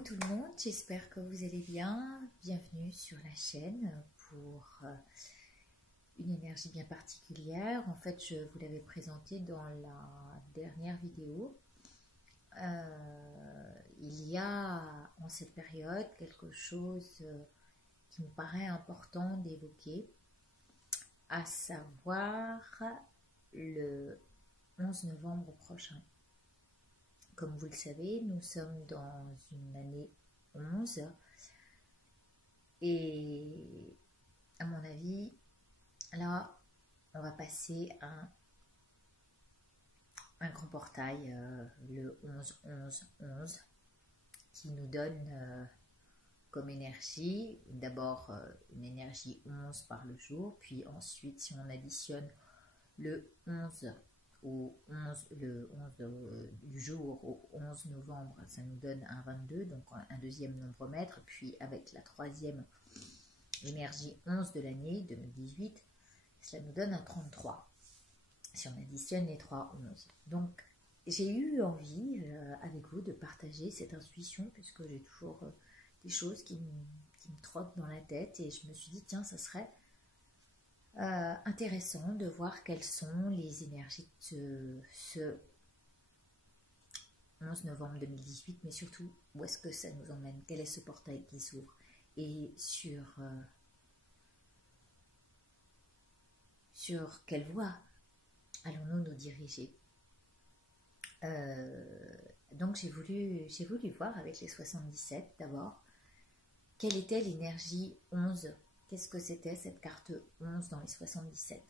Coucou tout le monde, j'espère que vous allez bien. Bienvenue sur la chaîne pour une énergie bien particulière. En fait, je vous l'avais présenté dans la dernière vidéo. Il y a en cette période quelque chose qui me paraît important d'évoquer, à savoir le 11 novembre prochain. Comme vous le savez, nous sommes dans une année 11 et à mon avis, là, on va passer un grand portail, le 11-11-11, qui nous donne comme énergie, d'abord une énergie 11 par le jour, puis ensuite, si on additionne le 11 le 11 du jour au 11 novembre, ça nous donne un 22, donc un deuxième nombre maître, puis avec la troisième énergie 11 de l'année 2018, cela nous donne un 33, si on additionne les 3 11. Donc j'ai eu envie avec vous de partager cette intuition, puisque j'ai toujours des choses qui me trottent dans la tête, et je me suis dit, tiens, ça serait intéressant de voir quelles sont les énergies de ce 11 novembre 2018, mais surtout où est-ce que ça nous emmène, quel est ce portail qui s'ouvre, et sur quelle voie allons-nous nous diriger. Donc j'ai voulu voir avec les 77 d'abord quelle était l'énergie 11. Qu'est-ce que c'était cette carte 11 dans les 77?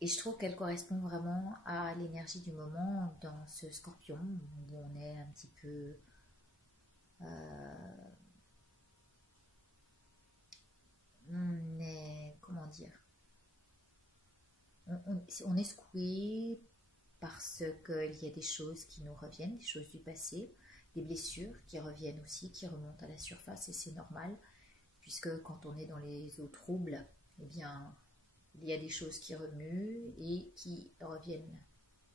Et je trouve qu'elle correspond vraiment à l'énergie du moment dans ce scorpion, où on est un petit peu on est, comment dire, on est secoué parce qu'il y a des choses qui nous reviennent, des choses du passé, des blessures qui reviennent aussi, qui remontent à la surface, et c'est normal, puisque quand on est dans les eaux troubles, eh bien, il y a des choses qui remuent et qui reviennent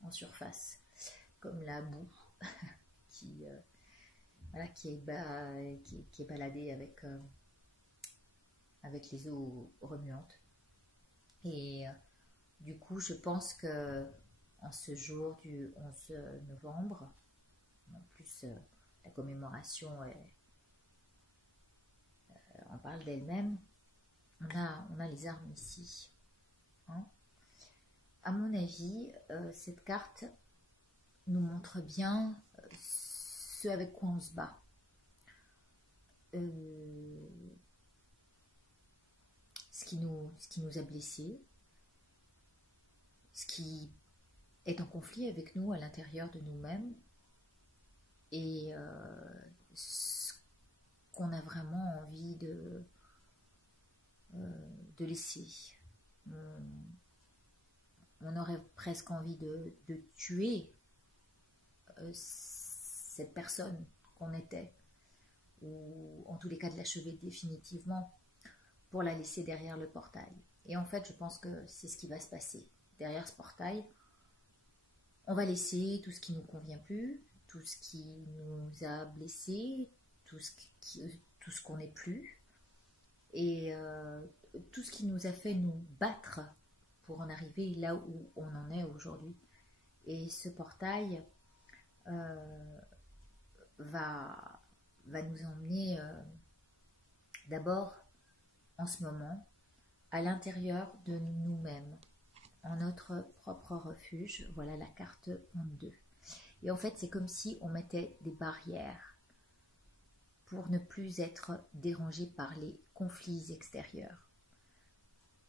en surface, comme la boue qui est baladée avec les eaux remuantes. Et du coup, je pense que en ce jour du 11 novembre, en plus la commémoration on parle d'elle-même, on a les armes ici. Hein. À mon avis, cette carte nous montre bien ce avec quoi on se bat. Ce qui nous a blessés, ce qui est en conflit avec nous à l'intérieur de nous-mêmes, et ce qu'on a vraiment envie de laisser. On aurait presque envie de tuer cette personne qu'on était, ou en tous les cas de l'achever définitivement pour la laisser derrière le portail. Et en fait, je pense que c'est ce qui va se passer. Derrière ce portail, on va laisser tout ce qui ne nous convient plus, tout ce qui nous a blessés, tout ce qu'on n'est plus, et tout ce qui nous a fait nous battre pour en arriver là où on en est aujourd'hui. Et ce portail va nous emmener d'abord en ce moment à l'intérieur de nous-mêmes, en notre propre refuge. Voilà la carte 22. Et en fait, c'est comme si on mettait des barrières pour ne plus être dérangé par les conflits extérieurs.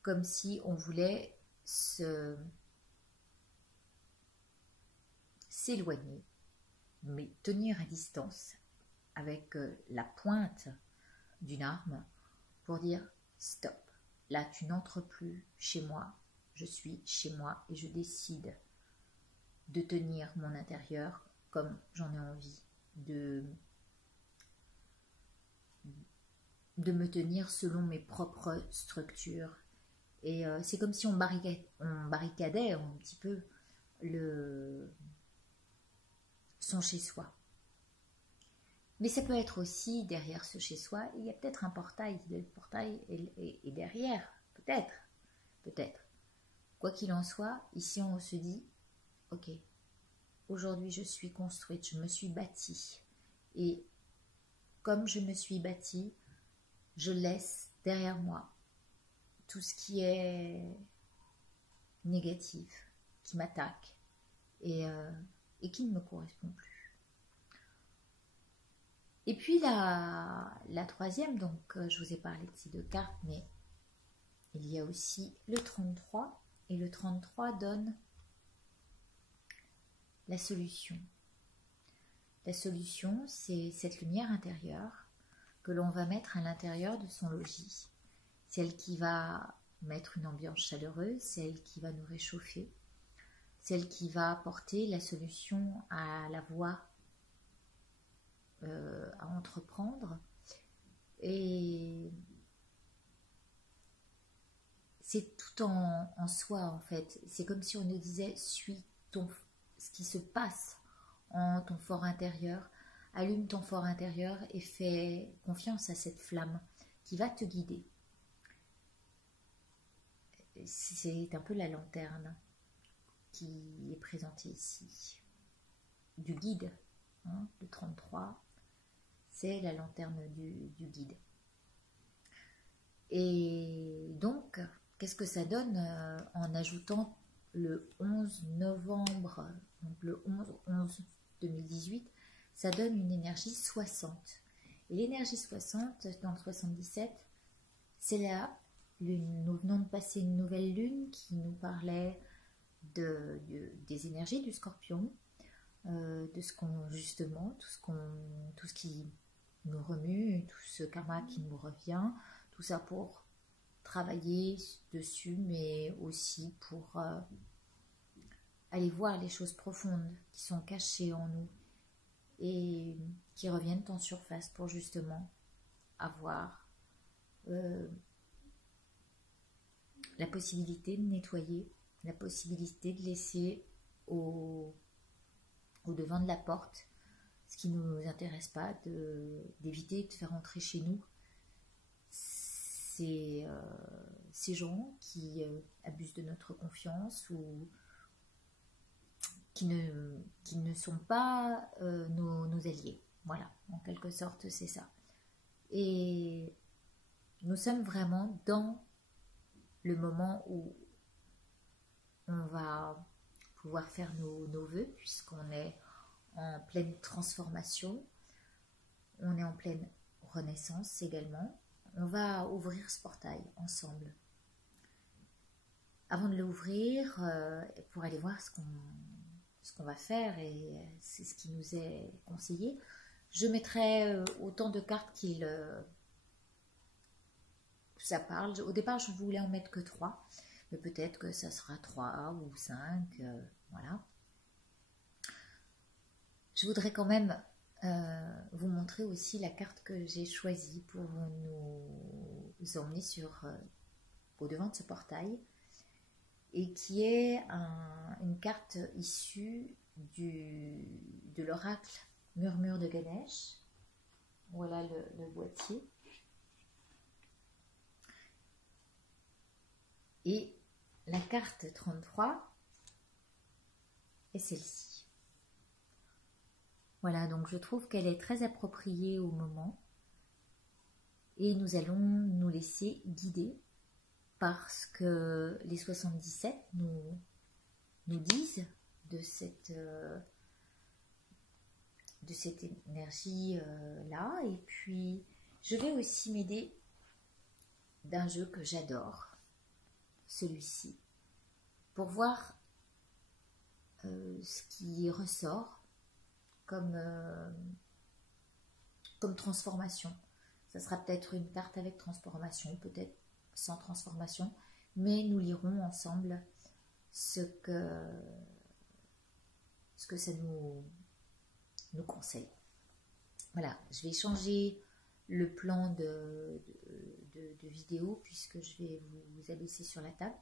Comme si on voulait s'éloigner, mais tenir à distance avec la pointe d'une arme pour dire stop. Là, tu n'entres plus chez moi, je suis chez moi et je décide de tenir mon intérieur comme j'en ai envie, de me tenir selon mes propres structures. Et c'est comme si on barricadait un petit peu son chez-soi. Mais ça peut être aussi derrière ce chez soi, il y a peut-être un portail. Le portail est derrière, peut-être, peut-être. Quoi qu'il en soit, ici on se dit, ok, aujourd'hui je suis construite, je me suis bâtie. Et comme je me suis bâtie, je laisse derrière moi tout ce qui est négatif, qui m'attaque et qui ne me correspond plus. Et puis la troisième, donc je vous ai parlé de ces deux cartes, mais il y a aussi le 33, et le 33 donne la solution. La solution, c'est cette lumière intérieure que l'on va mettre à l'intérieur de son logis. Celle qui va mettre une ambiance chaleureuse, celle qui va nous réchauffer, celle qui va apporter la solution à la voie à entreprendre. Et c'est tout en soi en fait. C'est comme si on nous disait, suis ce qui se passe en ton fort intérieur, allume ton fort intérieur et fais confiance à cette flamme qui va te guider. C'est un peu la lanterne qui est présentée ici, du guide, hein, le 33, c'est la lanterne du guide. Et donc, qu'est-ce que ça donne en ajoutant le 11 novembre, donc le 11-11-2018, ça donne une énergie 60. Et l'énergie 60, dans le 77, c'est la lune. Nous venons de passer une nouvelle lune qui nous parlait des énergies du scorpion, de ce qu'on, justement, tout ce qui nous remue, tout ce karma qui nous revient, tout ça pour travailler dessus, mais aussi pour aller voir les choses profondes qui sont cachées en nous et qui reviennent en surface pour justement avoir la possibilité de nettoyer, la possibilité de laisser au devant de la porte ce qui ne nous intéresse pas, d'éviter de faire entrer chez nous ces gens qui abusent de notre confiance ou qui ne sont pas nos alliés. Voilà, en quelque sorte, c'est ça. Et nous sommes vraiment dans le moment où on va pouvoir faire nos vœux, puisqu'on est en pleine transformation, on est en pleine renaissance également. On va ouvrir ce portail ensemble. Avant de l'ouvrir, pour aller voir ce qu'on va faire, et c'est ce qui nous est conseillé, je mettrai autant de cartes qu'il ça parle. Au départ, je voulais en mettre que 3, mais peut-être que ça sera 3 ou 5, voilà. Je voudrais quand même vous montrer aussi la carte que j'ai choisie pour nous emmener au devant de ce portail, et qui est une carte issue de l'oracle Murmure de Ganesh. Voilà le boîtier. Et la carte 33 est celle-ci. Voilà, donc je trouve qu'elle est très appropriée au moment. Et nous allons nous laisser guider parce que les 77 nous disent de cette énergie-là. Et puis, je vais aussi m'aider d'un jeu que j'adore, celui-ci, pour voir ce qui ressort comme transformation. Ça sera peut-être une carte avec transformation, peut-être sans transformation, mais nous lirons ensemble ce que ça nous conseille. Voilà, je vais changer le plan de vidéo puisque je vais vous abaisser sur la table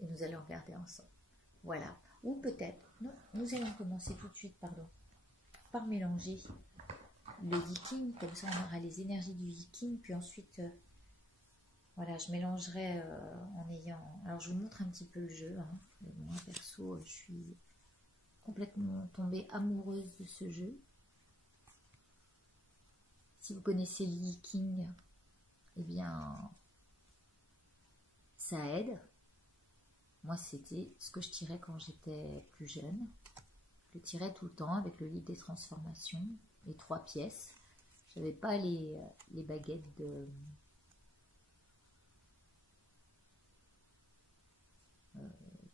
et nous allons regarder ensemble. Voilà, ou peut-être, non, nous allons commencer tout de suite, par mélanger le Viking, comme ça on aura les énergies du Viking, puis ensuite, voilà, je mélangerai en ayant... Alors je vous montre un petit peu le jeu, hein. Moi perso, je suis complètement tombée amoureuse de ce jeu. Si vous connaissez le Viking, eh bien, ça aide. Moi, c'était ce que je tirais quand j'étais plus jeune. Je le tirais tout le temps avec le livre des transformations, les 3 pièces. Je n'avais pas les baguettes de...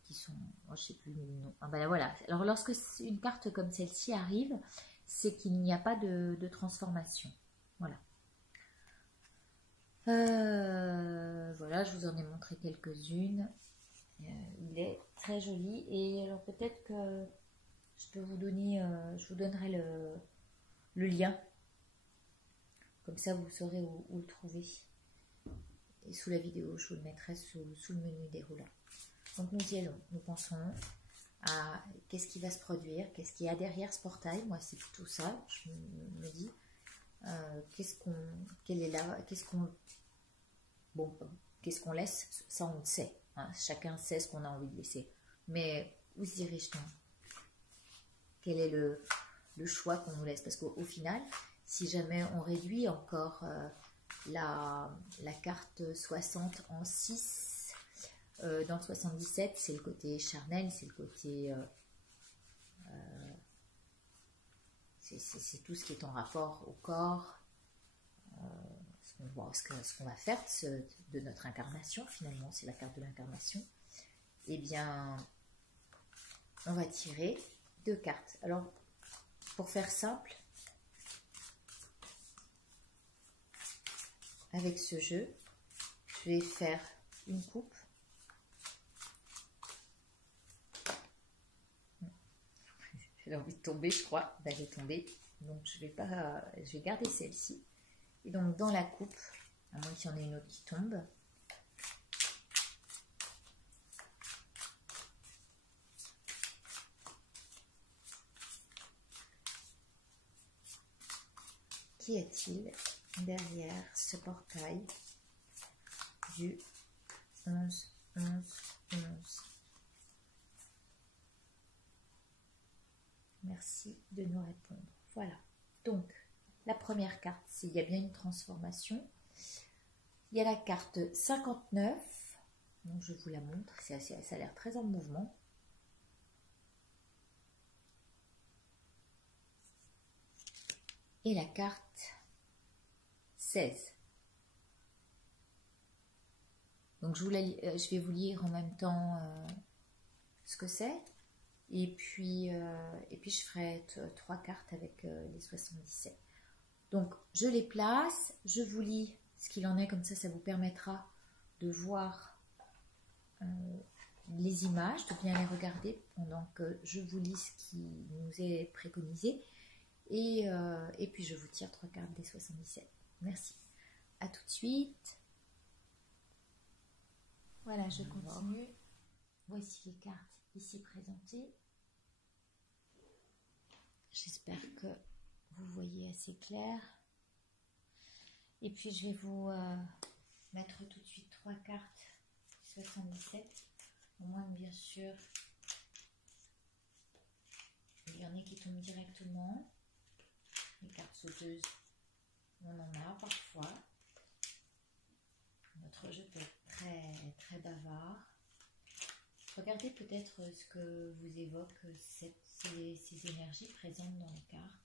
qui sont... Oh, je sais plus le nom. Ah ben voilà. Alors, lorsque une carte comme celle-ci arrive, c'est qu'il n'y a pas de transformation. Voilà. Voilà, je vous en ai montré quelques-unes. Il est très joli. Et alors peut-être que je peux vous donner, je vous donnerai le lien. Comme ça, vous saurez où le trouver. Et sous la vidéo, je vous le mettrai sous le menu déroulant. Donc nous y allons. Nous pensons à qu'est-ce qui va se produire, qu'est-ce qu'il y a derrière ce portail. Moi, c'est plutôt ça. Je me dis, qu'est-ce qu'on laisse. Ça, on le sait. Hein, chacun sait ce qu'on a envie de laisser. Mais où se dirige-t-on? Quel est le choix qu'on nous laisse? Parce qu'au final, si jamais on réduit encore la carte 60 en 6, dans le 77, c'est le côté charnel, c'est le côté... c'est tout ce qui est en rapport au corps, ce qu'on va faire de notre incarnation, finalement, c'est la carte de l'incarnation. Eh bien, on va tirer 2 cartes. Alors, pour faire simple, avec ce jeu, je vais faire une coupe. J'ai envie de tomber, je crois. Ben, elle est tombée. Donc, je vais garder celle-ci. Et donc, dans la coupe, à moins qu'il y en ait une autre qui tombe, qu'y a-t-il derrière ce portail du 11, 11, 11? Merci de nous répondre. Voilà. Donc, la première carte, c'est il y a bien une transformation. Il y a la carte 59. Donc, je vous la montre. Ça a l'air très en mouvement. Et la carte 16. Donc, je vais vous lire en même temps ce que c'est. Et puis je ferai 3 cartes avec les 77. Donc, je les place, je vous lis ce qu'il en est, comme ça vous permettra de voir les images, de bien les regarder pendant que je vous lis ce qui nous est préconisé. Et puis, je vous tire 3 cartes des 77. Merci. À tout de suite. Voilà, je continue. Voici les cartes ici présentées. J'espère que vous voyez assez clair. Et puis je vais vous mettre tout de suite 3 cartes 77. Au moins, bien sûr, il y en a qui tombent directement. Les cartes sauteuses, on en a parfois. Notre jeu peut être très, très bavard. Regardez peut-être ce que vous évoque ces énergies présentes dans les cartes.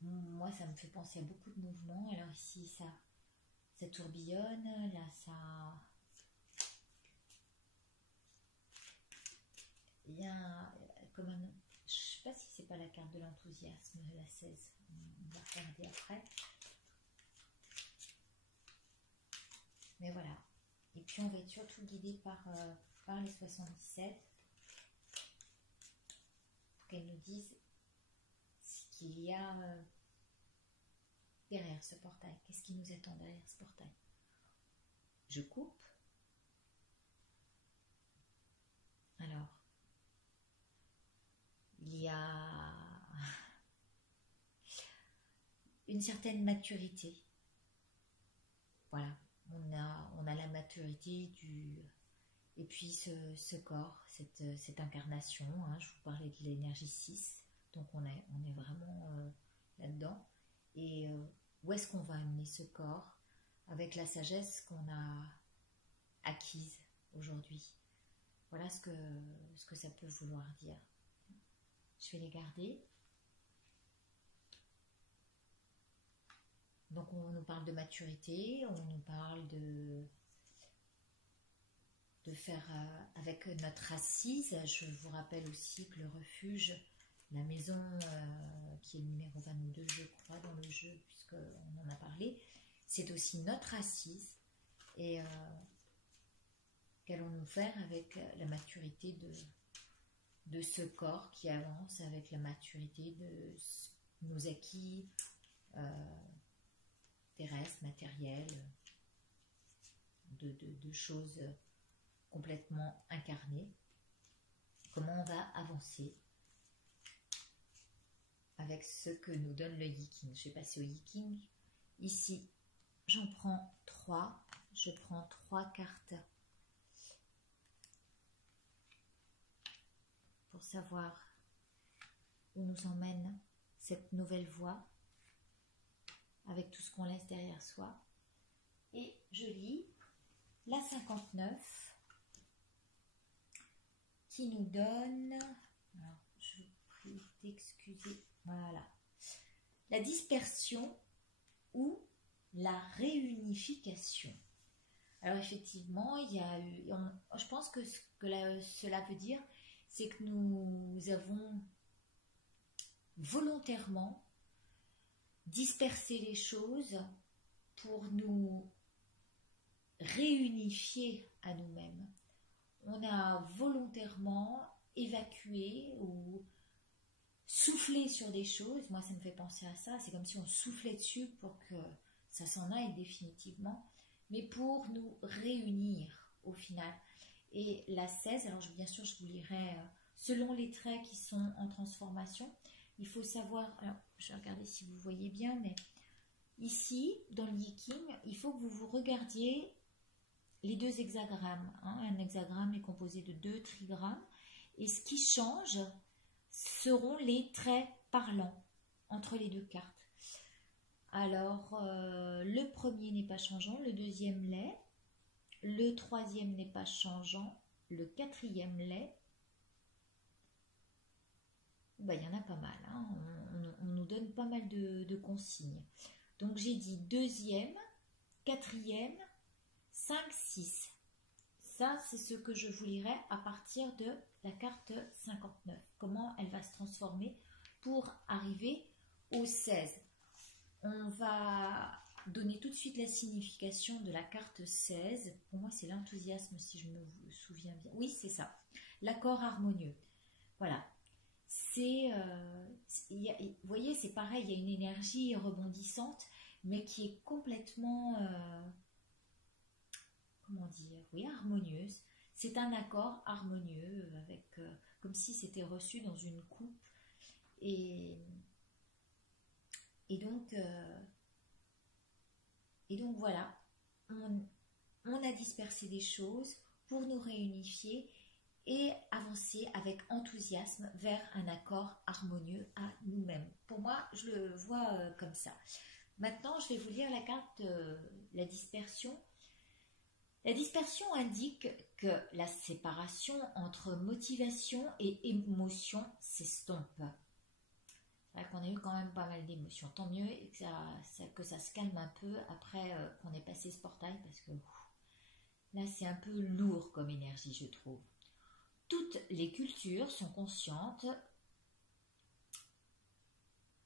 Moi, ça me fait penser à beaucoup de mouvements. Alors ici, ça tourbillonne. Là, ça... Il y a comme un... Je ne sais pas si c'est pas la carte de l'enthousiasme, la 16. On va regarder après. Mais voilà. Et puis, on va être surtout guidé par les 77 pour qu'elles nous disent ce qu'il y a derrière ce portail. Qu'est-ce qui nous attend derrière ce portail? Je coupe. Alors, il y a une certaine maturité. Voilà, on a la maturité du... Et puis ce corps, cette incarnation, hein, je vous parlais de l'énergie 6, donc on est vraiment là-dedans. Et où est-ce qu'on va amener ce corps avec la sagesse qu'on a acquise aujourd'hui? Voilà ce que ça peut vouloir dire. Je vais les garder. Donc on nous parle de maturité, on nous parle de faire avec notre assise. Je vous rappelle aussi que le refuge, la maison qui est le numéro 22 je crois dans le jeu, puisqu'on en a parlé, c'est aussi notre assise. Et qu'allons-nous faire avec la maturité de ce corps qui avance, avec la maturité de nos acquis terrestres, matériels, de choses complètement incarnées. Comment on va avancer avec ce que nous donne le Yiking. Je vais passer au Yiking. Ici, j'en prends 3. Je prends 3 cartes pour savoir où nous emmène cette nouvelle voie avec tout ce qu'on laisse derrière soi. Et je lis la 59 qui nous donne, alors je vous prie d'excuser, voilà, la dispersion ou la réunification. Alors effectivement, il y a eu, je pense que ce que cela veut dire, c'est que nous avons volontairement dispersé les choses pour nous réunifier à nous-mêmes. On a volontairement évacué ou soufflé sur des choses. Moi, ça me fait penser à ça. C'est comme si on soufflait dessus pour que ça s'en aille définitivement, mais pour nous réunir au final. Et la 16, alors bien sûr, je vous lirai selon les traits qui sont en transformation. Il faut savoir, alors je vais regarder si vous voyez bien, mais ici, dans le Yiking, il faut que vous regardiez les 2 hexagrammes. Hein. Un hexagramme est composé de 2 trigrammes. Et ce qui change seront les traits parlants entre les 2 cartes. Alors, le premier n'est pas changeant, le deuxième l'est, le troisième n'est pas changeant, le quatrième l'est. Ben, il y en a pas mal, hein. On nous donne pas mal de consignes. Donc j'ai dit deuxième, quatrième, 5, 6. Ça, c'est ce que je vous lirai à partir de la carte 59. Comment elle va se transformer pour arriver au 16. On va donner tout de suite la signification de la carte 16. Pour moi, c'est l'enthousiasme, si je me souviens bien. Oui, c'est ça. L'accord harmonieux. Voilà. Vous voyez, c'est pareil, il y a une énergie rebondissante, mais qui est complètement... comment dire, oui, harmonieuse. C'est un accord harmonieux, avec, comme si c'était reçu dans une coupe. Et donc voilà, on a dispersé des choses pour nous réunifier et avancer avec enthousiasme vers un accord harmonieux à nous-mêmes. Pour moi, je le vois comme ça. Maintenant, je vais vous lire la carte la dispersion. La dispersion indique que la séparation entre motivation et émotion s'estompe. C'est vrai qu'on a eu quand même pas mal d'émotions. Tant mieux et que ça se calme un peu après qu'on ait passé ce portail, parce que là c'est un peu lourd comme énergie, je trouve. Toutes les cultures sont conscientes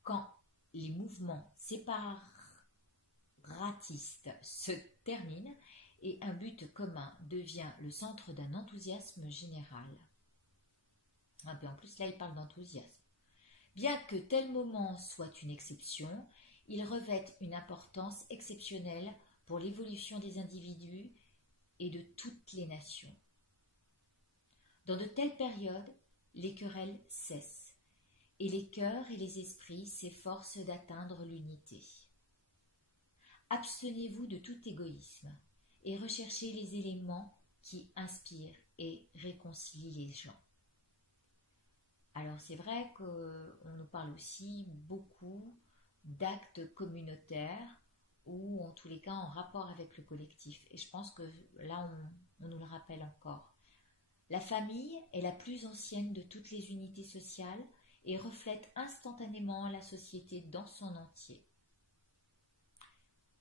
quand les mouvements séparatistes se terminent et un but commun devient le centre d'un enthousiasme général. Ah, puis en plus, là, il parle d'enthousiasme. Bien que tel moment soit une exception, il revêt une importance exceptionnelle pour l'évolution des individus et de toutes les nations. Dans de telles périodes, les querelles cessent et les cœurs et les esprits s'efforcent d'atteindre l'unité. Abstenez-vous de tout égoïsme et recherchez les éléments qui inspirent et réconcilient les gens. Alors c'est vrai qu'on nous parle aussi beaucoup d'actes communautaires ou en tous les cas en rapport avec le collectif. Et je pense que là on nous le rappelle encore. La famille est la plus ancienne de toutes les unités sociales et reflète instantanément la société dans son entier.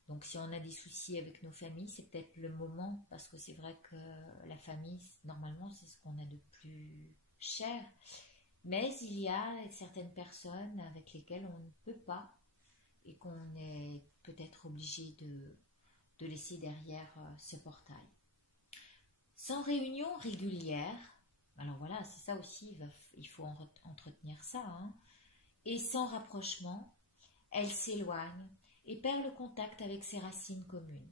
Donc si on a des soucis avec nos familles, c'est peut-être le moment, parce que c'est vrai que la famille, normalement, c'est ce qu'on a de plus cher. Mais il y a certaines personnes avec lesquelles on ne peut pas et qu'on est peut-être obligé de laisser derrière ce portail. Sans réunion régulière, alors voilà, c'est ça aussi, il faut entretenir ça, hein, et sans rapprochement, elle s'éloigne et perd le contact avec ses racines communes.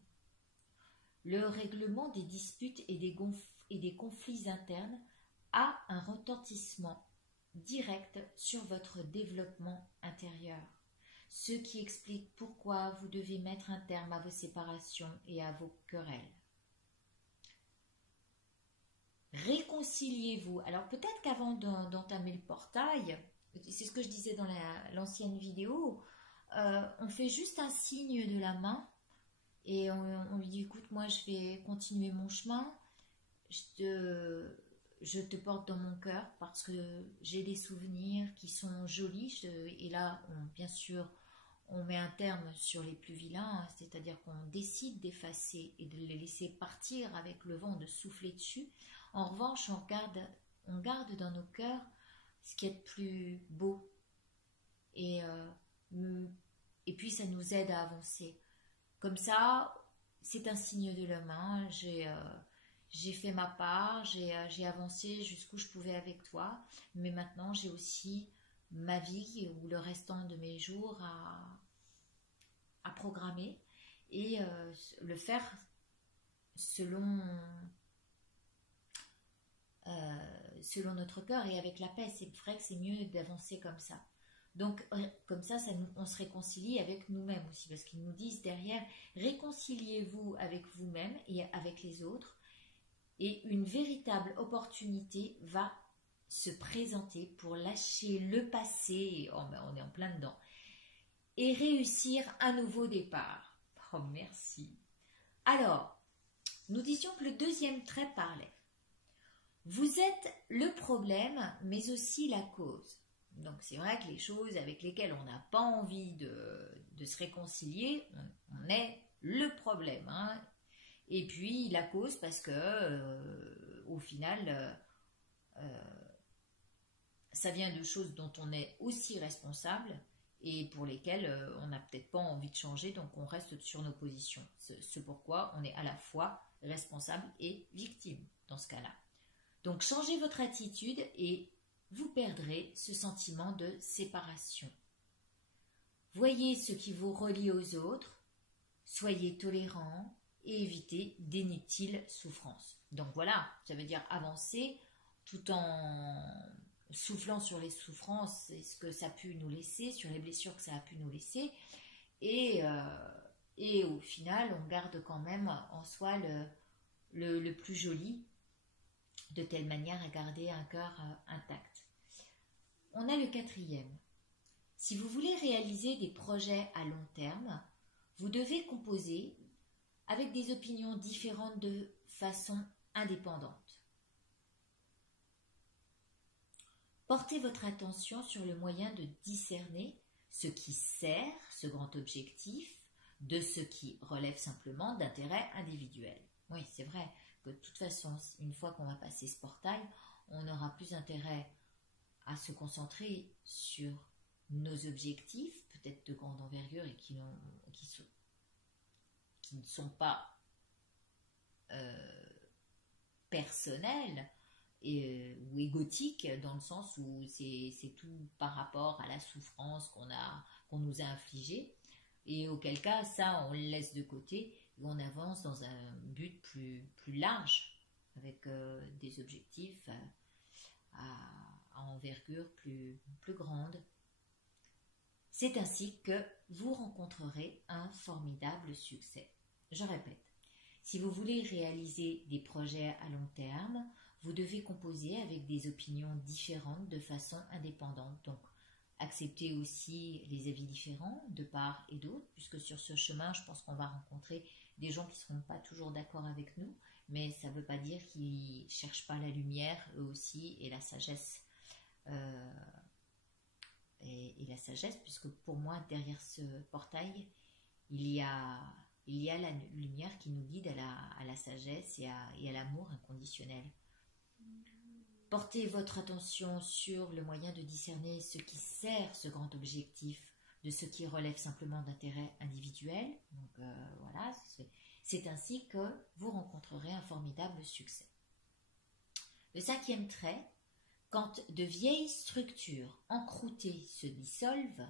Le règlement des disputes et des conflits internes a un retentissement direct sur votre développement intérieur, ce qui explique pourquoi vous devez mettre un terme à vos séparations et à vos querelles. Réconciliez-vous. Alors peut-être qu'avant d'entamer le portail, c'est ce que je disais dans l'ancienne vidéo, on fait juste un signe de la main et on lui dit écoute, moi je vais continuer mon chemin, je te porte dans mon cœur parce que j'ai des souvenirs qui sont jolis et là bien sûr on met un terme sur les plus vilains, c'est-à-dire qu'on décide d'effacer et de les laisser partir avec le vent, de souffler dessus. En revanche, on garde dans nos cœurs ce qui est de plus beau et puis ça nous aide à avancer. Comme ça, c'est un signe de la main. J'ai fait ma part, j'ai avancé jusqu'où je pouvais avec toi, mais maintenant j'ai aussi ma vie ou le restant de mes jours à programmer et le faire selon notre cœur et avec la paix. C'est vrai que c'est mieux d'avancer comme ça. Donc comme ça on se réconcilie avec nous-mêmes aussi, parce qu'ils nous disent derrière, réconciliez-vous avec vous-même et avec les autres, et une véritable opportunité va se présenter pour lâcher le passé, oh ben on est en plein dedans, et réussir un nouveau départ. Oh merci. Alors, nous disions que le deuxième trait parlait. Vous êtes le problème, mais aussi la cause. Donc c'est vrai que les choses avec lesquelles on n'a pas envie de se réconcilier, on est le problème, hein. Et puis la cause parce que au final ça vient de choses dont on est aussi responsable et pour lesquelles on n'a peut-être pas envie de changer, donc on reste sur nos positions. C'est pourquoi on est à la fois responsable et victime dans ce cas-là. Donc changez votre attitude et vous perdrez ce sentiment de séparation. Voyez ce qui vous relie aux autres, soyez tolérants et évitez d'inutiles souffrances. Donc voilà, ça veut dire avancer tout en soufflant sur les souffrances et ce que ça a pu nous laisser, sur les blessures que ça a pu nous laisser, et au final on garde quand même en soi le plus joli, de telle manière à garder un cœur intact. On a le quatrième. Si vous voulez réaliser des projets à long terme, vous devez composer avec des opinions différentes de façon indépendante. Portez votre attention sur le moyen de discerner ce qui sert ce grand objectif de ce qui relève simplement d'intérêts individuels. Oui, c'est vrai que de toute façon, une fois qu'on va passer ce portail, on aura plus intérêt à se concentrer sur nos objectifs, peut-être de grande envergure et qui ne sont pas personnels ou égotiques, dans le sens où c'est tout par rapport à la souffrance qu'on nous a infligée, et auquel cas ça on le laisse de côté et on avance dans un but plus large avec des objectifs à à envergure plus grande. C'est ainsi que vous rencontrerez un formidable succès. Je répète, si vous voulez réaliser des projets à long terme, vous devez composer avec des opinions différentes de façon indépendante. Donc, accepter aussi les avis différents de part et d'autre, puisque sur ce chemin, je pense qu'on va rencontrer des gens qui ne seront pas toujours d'accord avec nous, mais ça ne veut pas dire qu'ils ne cherchent pas la lumière, eux aussi, et la sagesse. Et la sagesse, puisque pour moi, derrière ce portail, il y a la lumière qui nous guide à la sagesse et à l'amour inconditionnel. Portez votre attention sur le moyen de discerner ce qui sert ce grand objectif de ce qui relève simplement d'intérêts individuels. Donc voilà, c'est ainsi que vous rencontrerez un formidable succès. Le 5e trait, quand de vieilles structures encroûtées se dissolvent,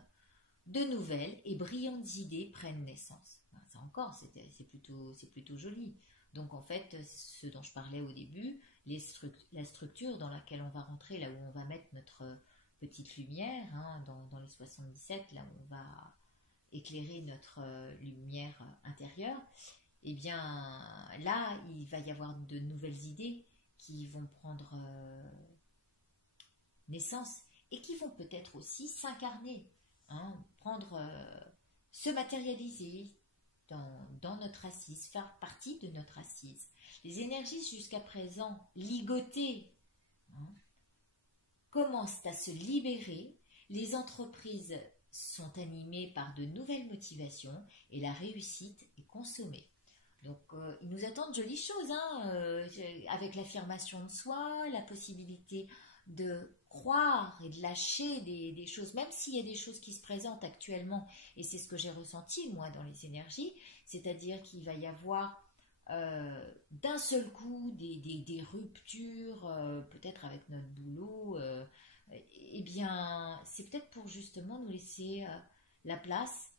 de nouvelles et brillantes idées prennent naissance. Ça encore, c'est plutôt joli. Donc en fait, ce dont je parlais au début, la structure dans laquelle on va rentrer, là où on va mettre notre petite lumière, hein, dans les 77, là où on va éclairer notre lumière intérieure, eh bien là, il va y avoir de nouvelles idées qui vont prendre naissance et qui vont peut-être aussi s'incarner, hein, se matérialiser dans notre assise, faire partie de notre assise. Les énergies jusqu'à présent ligotées, hein, commencent à se libérer, les entreprises sont animées par de nouvelles motivations et la réussite est consommée. Donc, il nous attend de jolies choses, hein, avec l'affirmation de soi, la possibilité de croire et de lâcher des choses, même s'il y a des choses qui se présentent actuellement, et c'est ce que j'ai ressenti, moi, dans les énergies, c'est-à-dire qu'il va y avoir d'un seul coup des ruptures, peut-être avec notre boulot, eh bien, c'est peut-être pour justement nous laisser la place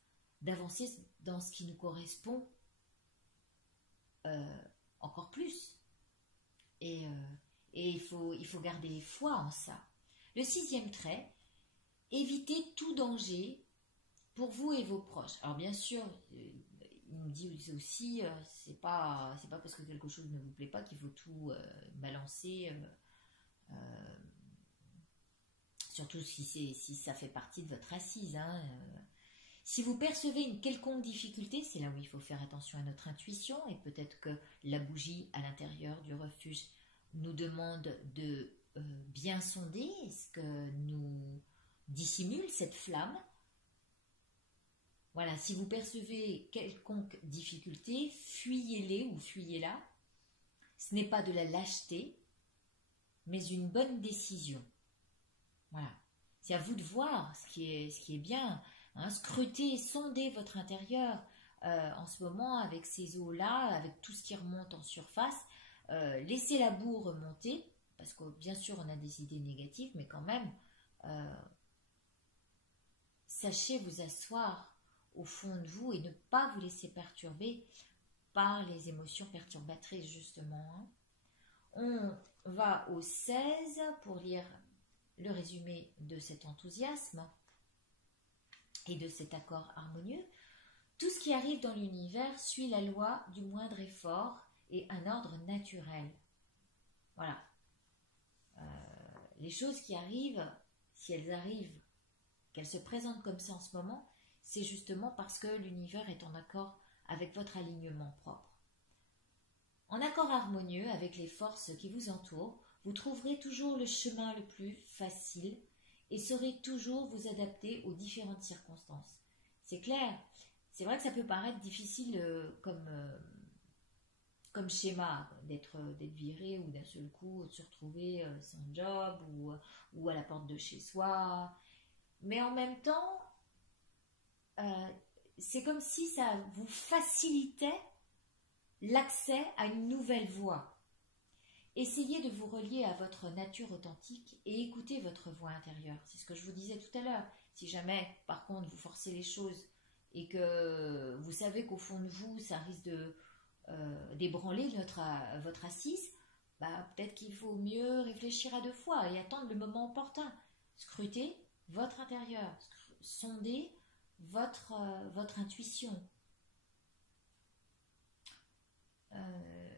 d'avancer dans ce qui nous correspond encore plus. Et il faut garder foi en ça. Le 6e trait, évitez tout danger pour vous et vos proches. Alors bien sûr, il me dit aussi, c'est pas parce que quelque chose ne vous plaît pas qu'il faut tout balancer, surtout si ça fait partie de votre assise, hein. Si vous percevez une quelconque difficulté, c'est là où il faut faire attention à notre intuition, et peut-être que la bougie à l'intérieur du refuge nous demande de bien sonder ce que nous dissimule cette flamme. Voilà, si vous percevez quelconque difficulté, fuyez-les ou fuyez-la. Ce n'est pas de la lâcheté, mais une bonne décision. Voilà, c'est à vous de voir ce qui est bien. Hein, scrutez, sondez votre intérieur en ce moment avec ces eaux-là, avec tout ce qui remonte en surface. Laissez la boue remonter, parce que bien sûr on a des idées négatives, mais quand même, sachez vous asseoir au fond de vous et ne pas vous laisser perturber par les émotions perturbatrices, justement. Hein. On va au 16 pour lire le résumé de cet enthousiasme et de cet accord harmonieux. Tout ce qui arrive dans l'univers suit la loi du moindre effort et un ordre naturel. Voilà. Les choses qui arrivent, si elles arrivent, qu'elles se présentent comme ça en ce moment, c'est justement parce que l'univers est en accord avec votre alignement propre. En accord harmonieux avec les forces qui vous entourent, vous trouverez toujours le chemin le plus facile et saurez toujours vous adapter aux différentes circonstances. C'est clair, c'est vrai que ça peut paraître difficile comme schéma d'être viré ou d'un seul coup de se retrouver sans job ou à la porte de chez soi. Mais en même temps, c'est comme si ça vous facilitait l'accès à une nouvelle voie. Essayez de vous relier à votre nature authentique et écoutez votre voix intérieure. C'est ce que je vous disais tout à l'heure. Si jamais, par contre, vous forcez les choses et que vous savez qu'au fond de vous, ça risque d'ébranler votre assise, bah, peut-être qu'il faut mieux réfléchir à deux fois et attendre le moment opportun. Scrutez votre intérieur, sondez votre intuition.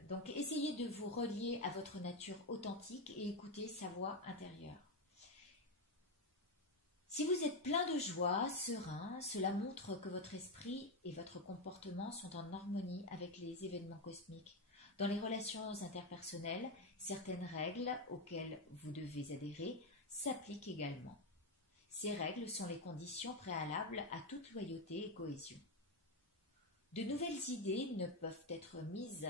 Donc essayez de vous relier à votre nature authentique et écoutez sa voix intérieure. Si vous êtes plein de joie, serein, cela montre que votre esprit et votre comportement sont en harmonie avec les événements cosmiques. Dans les relations interpersonnelles, certaines règles auxquelles vous devez adhérer s'appliquent également. Ces règles sont les conditions préalables à toute loyauté et cohésion. De nouvelles idées ne peuvent être mises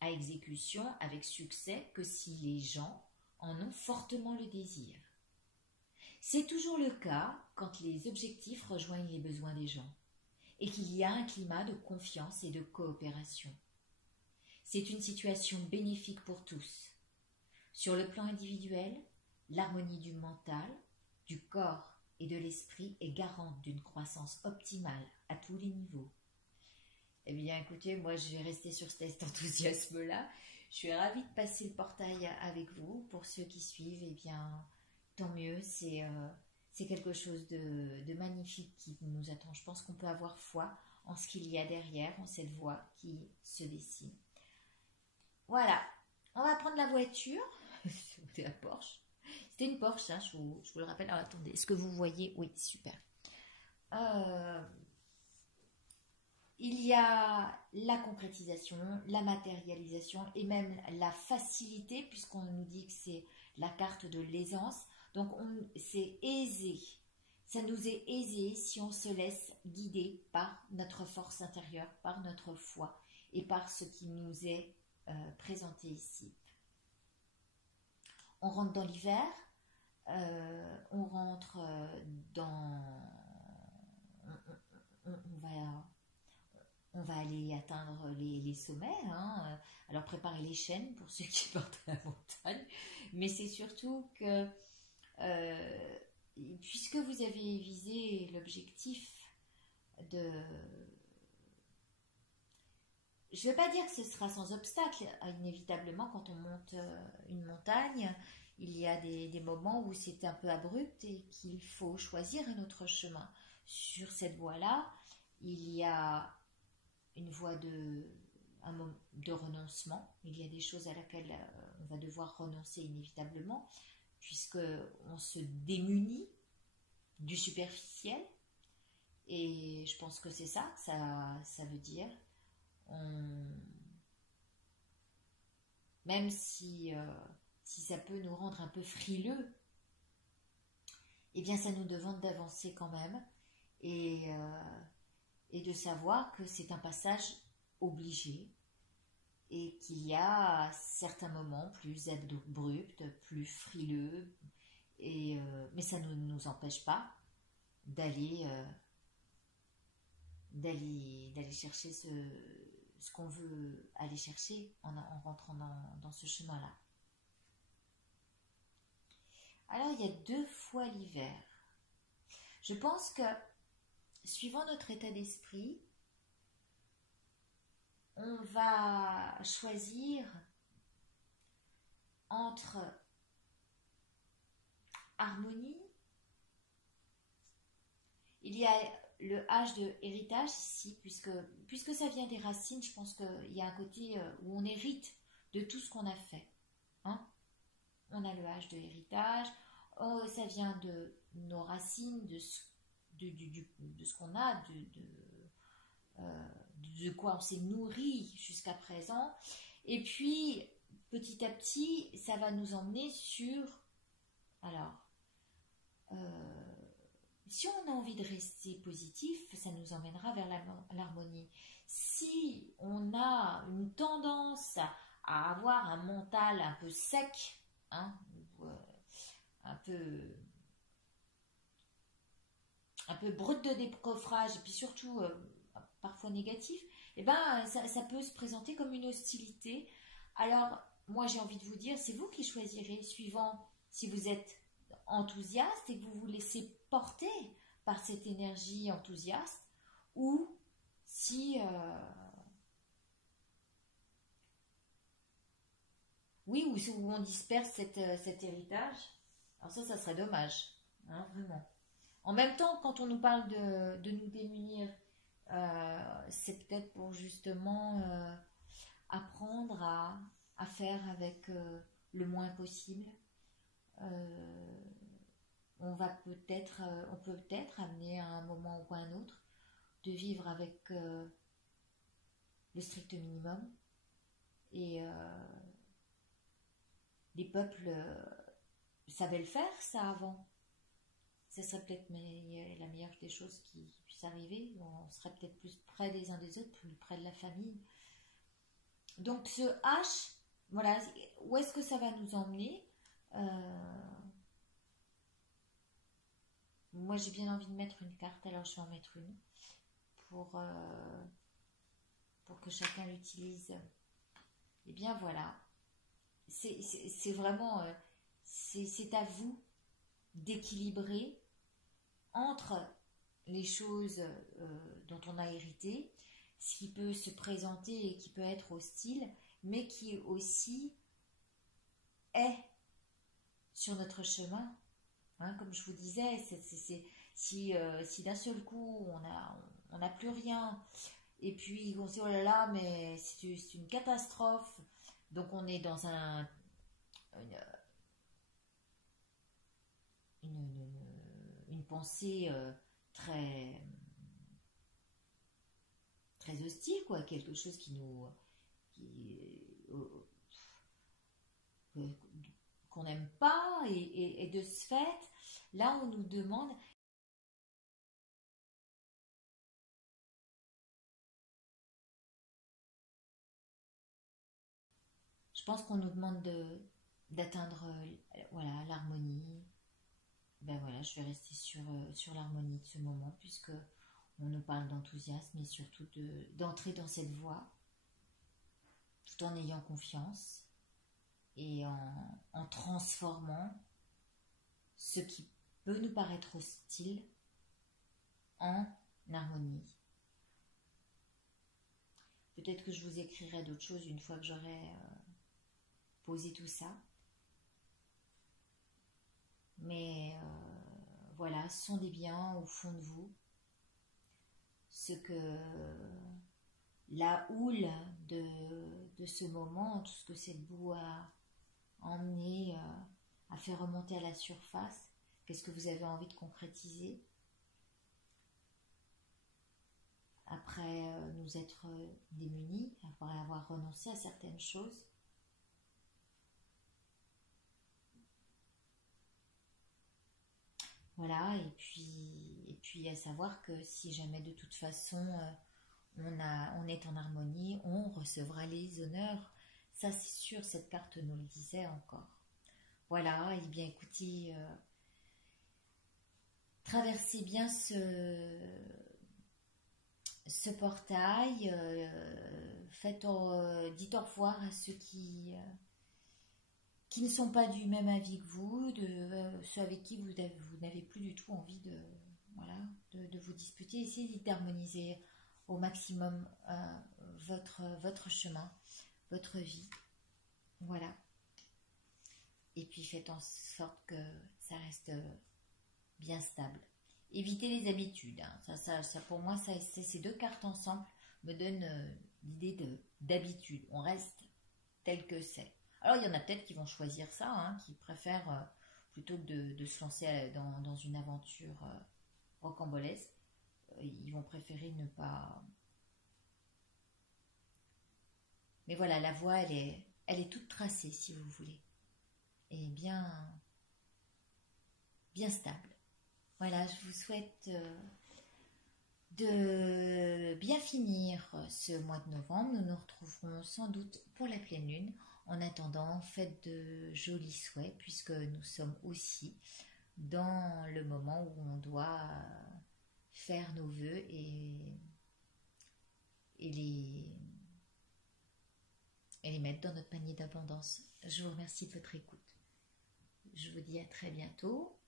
à exécution avec succès que si les gens en ont fortement le désir. C'est toujours le cas quand les objectifs rejoignent les besoins des gens et qu'il y a un climat de confiance et de coopération. C'est une situation bénéfique pour tous. Sur le plan individuel, l'harmonie du mental, du corps et de l'esprit est garante d'une croissance optimale à tous les niveaux. Eh bien, écoutez, moi, je vais rester sur cet enthousiasme-là. Je suis ravie de passer le portail avec vous. Pour ceux qui suivent, eh bien, tant mieux. C'est quelque chose de magnifique qui nous attend. Je pense qu'on peut avoir foi en ce qu'il y a derrière, en cette voie qui se dessine. Voilà. On va prendre la voiture. C'était la Porsche. C'était une Porsche, hein, je vous le rappelle. Alors, attendez, est-ce que vous voyez? Oui, super. Il y a la concrétisation, la matérialisation et même la facilité, puisqu'on nous dit que c'est la carte de l'aisance. Donc, c'est aisé. Ça nous est aisé si on se laisse guider par notre force intérieure, par notre foi et par ce qui nous est présenté ici. On rentre dans l'hiver, on rentre dans... On va aller atteindre les sommets, hein. Alors préparez les chaînes pour ceux qui partent à la montagne, mais c'est surtout que puisque vous avez visé l'objectif de... Je ne veux pas dire que ce sera sans obstacle, inévitablement quand on monte une montagne, il y a des moments où c'est un peu abrupt et qu'il faut choisir un autre chemin. Sur cette voie-là, il y a une voie de renoncement. Il y a des choses à laquelle on va devoir renoncer inévitablement, puisque on se démunit du superficiel. Et je pense que c'est ça veut dire. Même si ça peut nous rendre un peu frileux, eh bien ça nous demande d'avancer quand même. Et de savoir que c'est un passage obligé et qu'il y a certains moments plus abrupts, plus frileux, mais ça ne nous empêche pas d'aller chercher ce qu'on veut aller chercher en rentrant dans ce chemin-là. Alors, il y a 2 fois l'hiver. Je pense que suivant notre état d'esprit, on va choisir entre harmonie. Il y a le H de héritage ici, puisque ça vient des racines, je pense qu'il y a un côté où on hérite de tout ce qu'on a fait. Hein? On a le H de héritage, ça vient de nos racines, de ce qu'on a, de quoi on s'est nourri jusqu'à présent. Et puis, petit à petit, ça va nous emmener sur... Alors, si on a envie de rester positif, ça nous emmènera vers l'harmonie. Si on a une tendance à avoir un mental un peu sec, hein, un peu brut de décoffrage et puis surtout parfois négatif, eh ben ça peut se présenter comme une hostilité. Alors moi j'ai envie de vous dire, c'est vous qui choisirez suivant si vous êtes enthousiaste et que vous vous laissez porter par cette énergie enthousiaste ou si Oui, ou on disperse cet héritage. Alors ça serait dommage, hein, vraiment. En même temps, quand on nous parle de nous démunir, c'est peut-être pour justement apprendre à faire avec le moins possible. Euh, on peut peut-être amener à un moment ou à un autre de vivre avec le strict minimum. Et les peuples savaient le faire, ça, avant. Ce serait peut-être la meilleure des choses qui puisse arriver. On serait peut-être plus près des uns des autres, plus près de la famille. Donc ce H, voilà, où est-ce que ça va nous emmener? Moi j'ai bien envie de mettre une carte, alors je vais en mettre une pour que chacun l'utilise. Et bien voilà, c'est vraiment, c'est à vous d'équilibrer entre les choses dont on a hérité, ce qui peut se présenter et qui peut être hostile, mais qui aussi est sur notre chemin. Hein, comme je vous disais, si d'un seul coup on n'a plus rien, et puis on se dit oh là là, mais c'est une catastrophe, donc on est dans une pensée très très hostile, quoi, quelque chose qu'on n'aime pas, et de ce fait, là on nous demande, je pense qu'on nous demande d'atteindre voilà, l'harmonie. Ben voilà, je vais rester sur l'harmonie de ce moment, puisque on nous parle d'enthousiasme et surtout d'entrer dans cette voie, tout en ayant confiance et en transformant ce qui peut nous paraître hostile en harmonie. Peut-être que je vous écrirai d'autres choses une fois que j'aurai posé tout ça. Mais voilà, sondez bien au fond de vous ce que la houle de ce moment, tout ce que cette boue a emmené, a fait remonter à la surface. Qu'est-ce que vous avez envie de concrétiser après nous être démunis, après avoir renoncé à certaines choses? Voilà, et puis à savoir que si jamais de toute façon on est en harmonie, on recevra les honneurs. Ça c'est sûr, cette carte nous le disait encore. Voilà, et bien écoutez, traversez bien ce portail, dites au revoir à ceux qui ne sont pas du même avis que vous, ceux avec qui vous n'avez plus du tout envie voilà, de vous disputer. Essayez d'harmoniser au maximum votre chemin, votre vie. Voilà. Et puis faites en sorte que ça reste bien stable. Évitez les habitudes. Hein. Ça, pour moi, ces deux cartes ensemble me donnent l'idée d'habitude. On reste tel que c'est. Alors, il y en a peut-être qui vont choisir ça, hein, qui préfèrent, plutôt que de se lancer dans une aventure rocambolesque, ils vont préférer ne pas... Mais voilà, la voie, elle est toute tracée, si vous voulez. Et bien stable. Voilà, je vous souhaite de bien finir ce mois de novembre. Nous nous retrouverons sans doute pour la pleine lune. En attendant, faites de jolis souhaits, puisque nous sommes aussi dans le moment où on doit faire nos vœux et les mettre dans notre panier d'abondance. Je vous remercie de votre écoute. Je vous dis à très bientôt.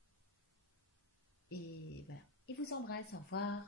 Et voilà. Et vous embrasse. Au revoir.